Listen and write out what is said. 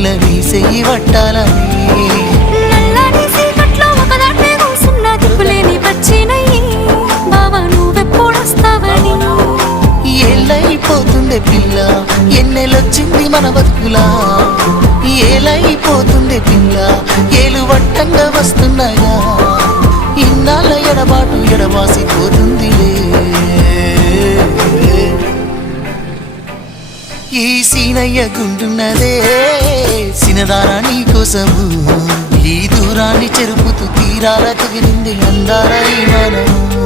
పిల్ల నీ చెయ్యి పట్టాలని నల్లని సీకట్లో ఒకదాన్నే కూసున్నా దిక్కులేని వచ్చినయ్యి బావా నువ్వెప్పుడొస్తావని ఏళ్ళైపోతుందే పిల్ల ఎన్నెలొచ్చింది మన బతుకులా ఏలైపోతుందే పిల్ల ఏలు వట్టంగా వస్తున్నాయా ఇన్నాళ్ళ ఎడబాటు ఎడవాసిపోతుందిలే ఈ సీనయ్య గుంటున్నదే సినదారా నీ కోసము ఈ దూరాన్ని చెరుపుతూ తీరాల తగిలింది అందాల ఈ మనము